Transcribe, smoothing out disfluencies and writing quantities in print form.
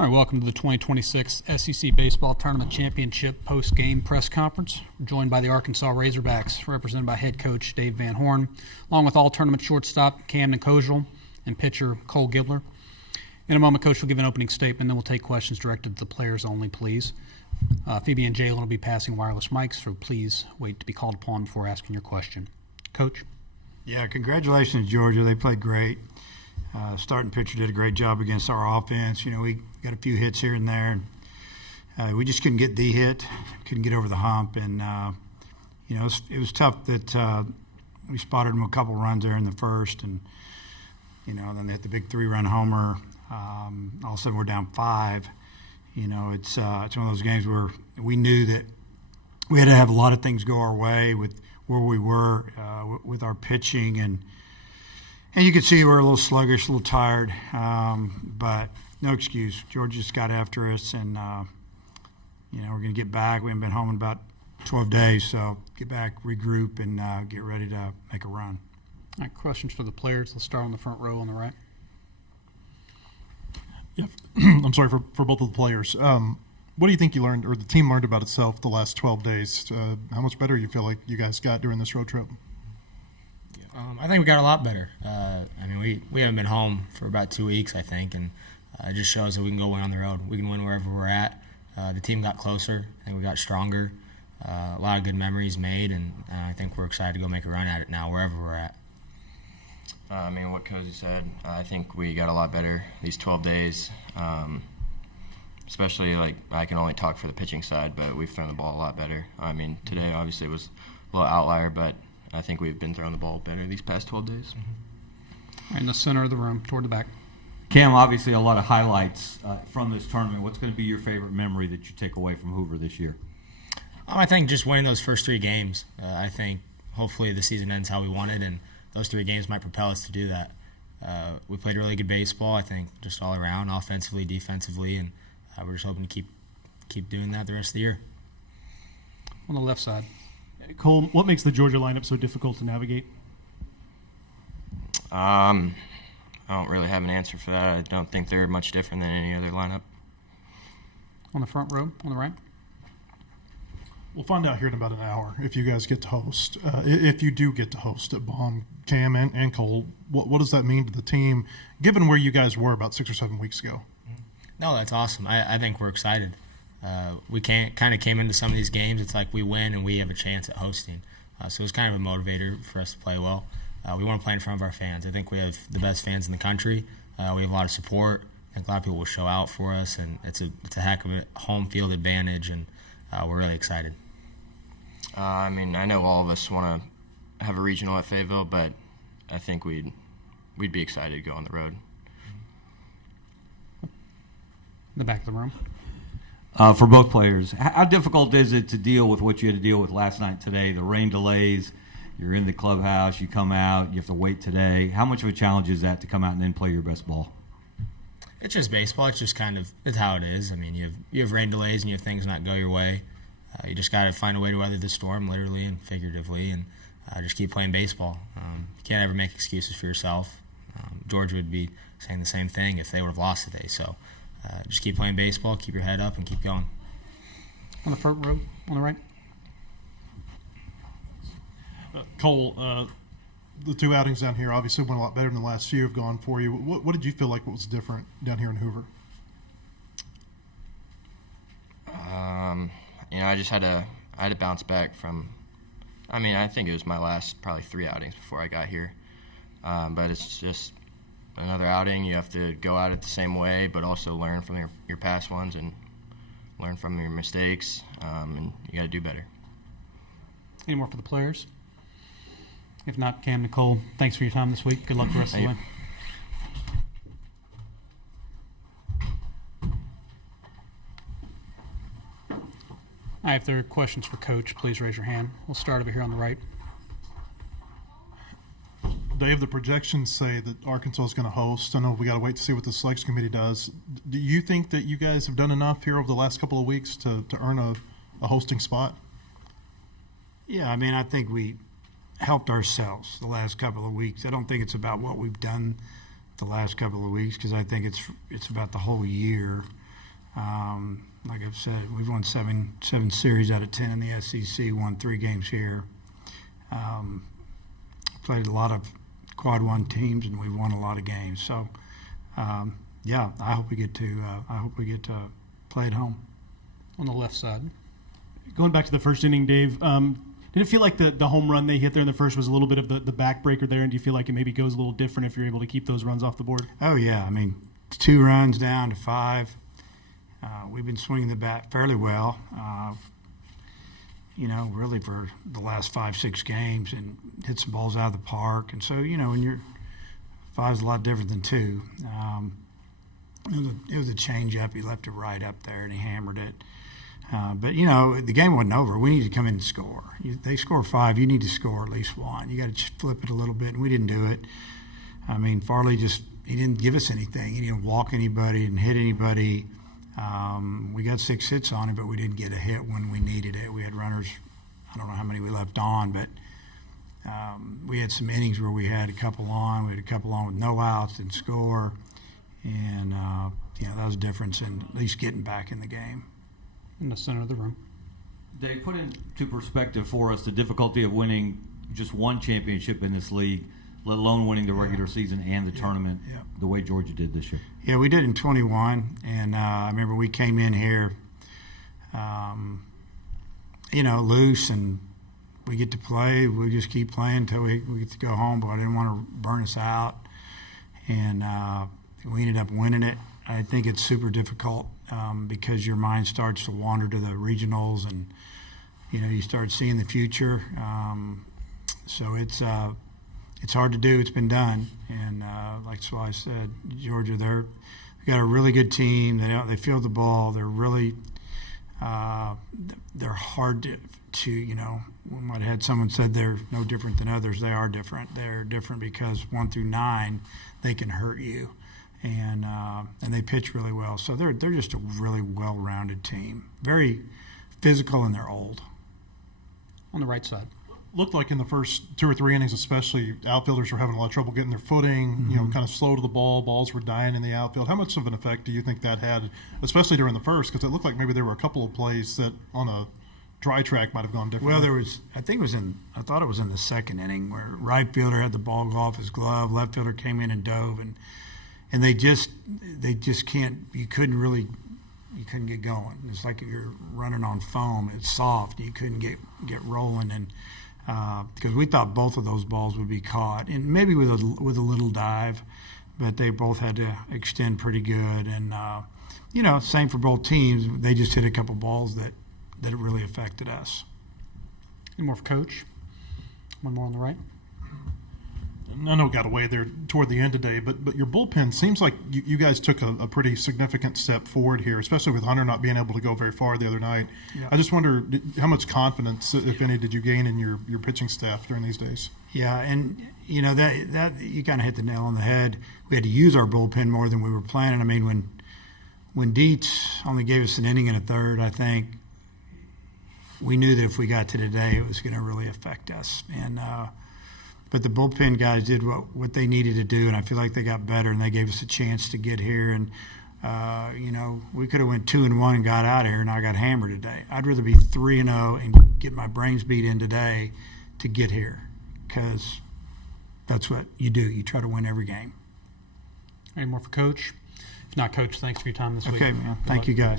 All right, welcome to the 2026 SEC Baseball Tournament Championship post-game press conference. We're joined by the Arkansas Razorbacks, represented by head coach Dave Van Horn, along with all-tournament shortstop Camden Kojal and pitcher Cole Gibler. In a moment, Coach will give an opening statement, then we'll take questions directed to the players only, please. Phoebe and Jalen will be passing wireless mics, so please wait to be called upon before asking your question. Coach? Yeah, congratulations, Georgia. They played great. Starting pitcher did a great job against our offense. You know, we got a few hits here and there. And, we just couldn't get the hit, couldn't get over the hump. And, you know, it was tough that we spotted them a couple runs there in the first. And, you know, then they hit the big 3-run homer. All of a sudden we're down 5. You know, it's one of those games where we knew that we had to have a lot of things go our way with where we were with our pitching. And you could see we were a little sluggish, a little tired, but no excuse. Georgia just got after us, and, you know, we're going to get back. We haven't been home in about 12 days, so get back, regroup, and get ready to make a run. All right, questions for the players. Let's start on the front row on the right. Yeah, I'm sorry, for both of the players. What do you think you learned, or the team learned about itself the last 12 days? How much better you feel like you guys got during this road trip? I think we got a lot better. I mean, we haven't been home for about 2 weeks, I think, and it just shows that we can go win on the road. We can win wherever we're at. The team got closer. I think we got stronger. A lot of good memories made, and I think we're excited to go make a run at it now, wherever we're at. I mean, what Cozy said, I think we got a lot better these 12 days, especially, like, I can only talk for the pitching side, but we've thrown the ball a lot better. I mean, today obviously was a little outlier, but I think we've been throwing the ball better these past 12 days. Right in the center of the room, toward the back. Cam, obviously a lot of highlights from this tournament. What's going to be your favorite memory that you take away from Hoover this year? I think just winning those first 3 games. I think hopefully the season ends how we wanted, and those 3 games might propel us to do that. We played really good baseball, I think, just all around, offensively, defensively, and we're just hoping to keep doing that the rest of the year. On the left side. Cole, what makes the Georgia lineup so difficult to navigate? I don't really have an answer for that. I don't think they're much different than any other lineup. On the front row, on the right. We'll find out here in about an hour if you guys get to host. If you do get to host at Bond, Cam and Cole, what does that mean to the team, given where you guys were about 6 or 7 weeks ago? No, that's awesome. I think we're excited. We kind of came into some of these games. It's like we win and we have a chance at hosting. So it's kind of a motivator for us to play well. We want to play in front of our fans. I think we have the best fans in the country. We have a lot of support. I think a lot of people will show out for us, and it's a heck of a home field advantage, and we're really excited. I mean, I know all of us want to have a regional at Fayetteville, but I think we'd be excited to go on the road. The back of the room. For both players, how difficult is it to deal with what you had to deal with last night, today, the rain delays? You're in the clubhouse, you come out, you have to wait today. How much of a challenge is that to come out and then play your best ball? It's just baseball. It's just it's how it is. I mean, you have rain delays and you have things not go your way. You just got to find a way to weather the storm, literally and figuratively, and just keep playing baseball. You can't ever make excuses for yourself. George would be saying the same thing if they would have lost today. So just keep playing baseball, keep your head up, and keep going. On the front row, on the right. Cole, the 2 outings down here obviously went a lot better than the last few have gone for you. What did you feel like was different down here in Hoover? You know, I had to bounce back from. I mean, I think it was my last probably 3 outings before I got here, but it's just another outing. You have to go at it the same way, but also learn from your past ones and learn from your mistakes, and you got to do better. Any more for the players? If not, Cam, Nicole, thanks for your time this week. Good luck the rest of the way. All right, if there are questions for Coach, please raise your hand. We'll start over here on the right. Dave, the projections say that Arkansas is going to host. I know we got to wait to see what the selection committee does. Do you think that you guys have done enough here over the last couple of weeks to earn a hosting spot? Yeah, I mean, I think we helped ourselves the last couple of weeks. I don't think it's about what we've done the last couple of weeks because I think it's about the whole year. Like I've said, we've won seven series out of 10 in the SEC, won 3 games here. Played a lot of quad one teams, and we've won a lot of games. So, yeah, I hope we get to play at home. On the left side. Going back to the first inning, Dave, did it feel like the home run they hit there in the first was a little bit of the backbreaker there, and do you feel like it maybe goes a little different if you're able to keep those runs off the board? Oh, yeah. I mean, 2 runs down to 5. We've been swinging the bat fairly well, really for the last 5-6 games, and hit some balls out of the park. And so, when you're 5's a lot different than 2. It was a changeup. He left it right up there, and he hammered it. But the game wasn't over. We need to come in and score. They score 5. You need to score at least 1. You got to flip it a little bit, and we didn't do it. I mean, Farley he didn't give us anything. He didn't walk anybody, didn't hit anybody. We got 6 hits on it, but we didn't get a hit when we needed it. We had runners. I don't know how many we left on, but we had some innings where we had a couple on. We had a couple on with no outs and score, and that was a difference in at least getting back in the game. In the center of the room. They put into perspective for us the difficulty of winning just one championship in this league, let alone winning the regular season and the tournament the way Georgia did this year. Yeah, we did in 21, and I remember we came in here, loose, and we get to play. We just keep playing until we get to go home, but I didn't want to burn us out, and we ended up winning it. I think it's super difficult because your mind starts to wander to the regionals, and you start seeing the future. So it's hard to do. It's been done, and so I said, Georgia, they got a really good team. They field the ball. They're really they're hard to we might have had someone said they're no different than others. They are different. They're different because 1 through 9 they can hurt you, and they pitch really well. So they're just a really well-rounded team. Very physical, and they're old. On the right side. Looked like in the first 2 or 3 innings, especially, outfielders were having a lot of trouble getting their footing. Kind of slow to the ball. Balls were dying in the outfield. How much of an effect do you think that had, especially during the first? Because it looked like maybe there were a couple of plays that on a dry track might have gone differently. Well, I thought it was in the second inning where right fielder had the ball go off his glove, left fielder came in and dove, and they just can't. You couldn't get going. It's like you're running on foam. It's soft. You couldn't get rolling, and because we thought both of those balls would be caught, and maybe with a little dive, but they both had to extend pretty good, and same for both teams. They just hit a couple balls that really affected us. Any more for Coach? One more on the right. I know it got away there toward the end today, but your bullpen seems like you guys took a pretty significant step forward here, especially with Hunter not being able to go very far the other night. Yeah. I just wonder how much confidence, if any, did you gain in your pitching staff during these days? Yeah, and that you kind of hit the nail on the head. We had to use our bullpen more than we were planning. I mean, when Dietz only gave us an inning and a third, I think we knew that if we got to today, it was going to really affect us. And but the bullpen guys did what they needed to do, and I feel like they got better, and they gave us a chance to get here. And we could have went 2-1 and got out of here, and I got hammered today. I'd rather be 3-0 and get my brains beat in today to get here, because that's what you do. You try to win every game. Any more for Coach? If not, Coach, thanks for your time this week. Okay, man. Thank you, guys.